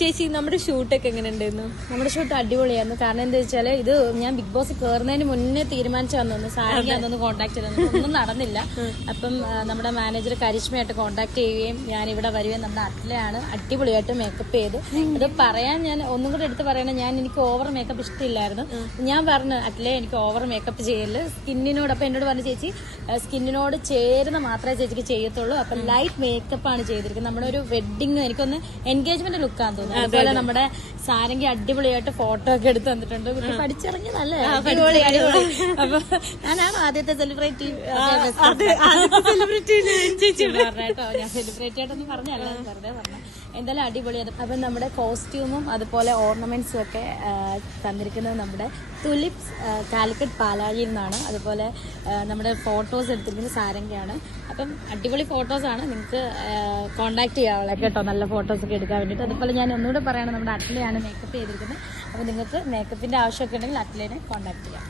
ചേച്ചി നമ്മുടെ ഷൂട്ടൊക്കെ എങ്ങനെ ഉണ്ടായിരുന്നു? നമ്മുടെ ഷൂട്ട് അടിപൊളിയായിരുന്നു. കാരണം എന്താ വെച്ചാല് ഇത് ഞാൻ ബിഗ് ബോസ് കയറുന്നതിന് മുന്നേ തീരുമാനിച്ചു വന്നു. സാരിക്ക് അതൊന്ന് കോൺടാക്ട് ചെയ്തു, ഒന്നും നടന്നില്ല. അപ്പം നമ്മുടെ മാനേജർ കരിഷ്മയായിട്ട് കോൺടാക്ട് ചെയ്യുകയും ഞാൻ ഇവിടെ വരുകയും നമ്മുടെ അറ്റ്ലയാണ് അടിപൊളിയായിട്ട് മേക്കപ്പ് ചെയ്ത്. അത് പറയാൻ ഞാൻ ഒന്നും കൂടെ എടുത്ത് പറയണം, എനിക്ക് ഓവർ മേക്കപ്പ് ഇഷ്ടമില്ലായിരുന്നു. ഞാൻ പറഞ്ഞു അറ്റ്ലെ എനിക്ക് ഓവർ മേക്കപ്പ് ചെയ്യല് സ്കിന്നിനോട്. അപ്പൊ എന്നോട് പറഞ്ഞു ചേച്ചി സ്കിന്നിനോട് ചേരുന്ന മാത്രമേ ചേച്ചിക്ക് ചെയ്യത്തുള്ളൂ. അപ്പൊ ലൈറ്റ് മേക്കപ്പ് ആണ് ചെയ്തിരിക്കുന്നത്. നമ്മുടെ ഒരു വെഡിങ് എനിക്കൊന്ന് എൻഗേജ്മെന്റ് ലുക്കാന്ന് തോന്നുന്നു. അതുപോലെ നമ്മുടെ സാരംഗി അടിപൊളിയായിട്ട് ഫോട്ടോ ഒക്കെ എടുത്ത് തന്നിട്ടുണ്ട്. പഠിച്ചിറങ്ങി നല്ല അടിപൊളി. അപ്പൊ ഞാനാണ് ആദ്യത്തെ സെലിബ്രിറ്റി പറഞ്ഞേട്ടോ. ഞാൻ സെലിബ്രിറ്റി ആയിട്ടൊന്നും പറഞ്ഞല്ല, വെറുതെ പറഞ്ഞു. എന്തായാലും അടിപൊളിയാണ്. അപ്പം നമ്മുടെ കോസ്റ്റ്യൂമും അതുപോലെ ഓർണമെന്റ്സും ഒക്കെ തന്നിരിക്കുന്നത് നമ്മുടെ തുലിപ്സ് കാലിക്കറ്റ് പാലാഴിയിൽ നിന്നാണ്. അതുപോലെ നമ്മുടെ ഫോട്ടോസ് എടുത്തിരിക്കുന്നത് സാരംഗിയാണ്. അപ്പം അടിപൊളി ഫോട്ടോസാണ്. നിങ്ങൾക്ക് കോണ്ടാക്ട് ചെയ്യാവുള്ള കേട്ടോ, നല്ല ഫോട്ടോസ് ഒക്കെ എടുക്കാൻ വേണ്ടിയിട്ട്. അതുപോലെ ഞാൻ ഒന്നുകൂടെ പറയണം, നമ്മുടെ അറ്റ്ലയാണ് മേക്കപ്പ് ചെയ്തിരിക്കുന്നത്. അപ്പോൾ നിങ്ങൾക്ക് മേക്കപ്പിന്റെ ആവശ്യമൊക്കെ ഉണ്ടെങ്കിൽ അറ്റ്ലേനെ കോണ്ടാക്ട് ചെയ്യാം.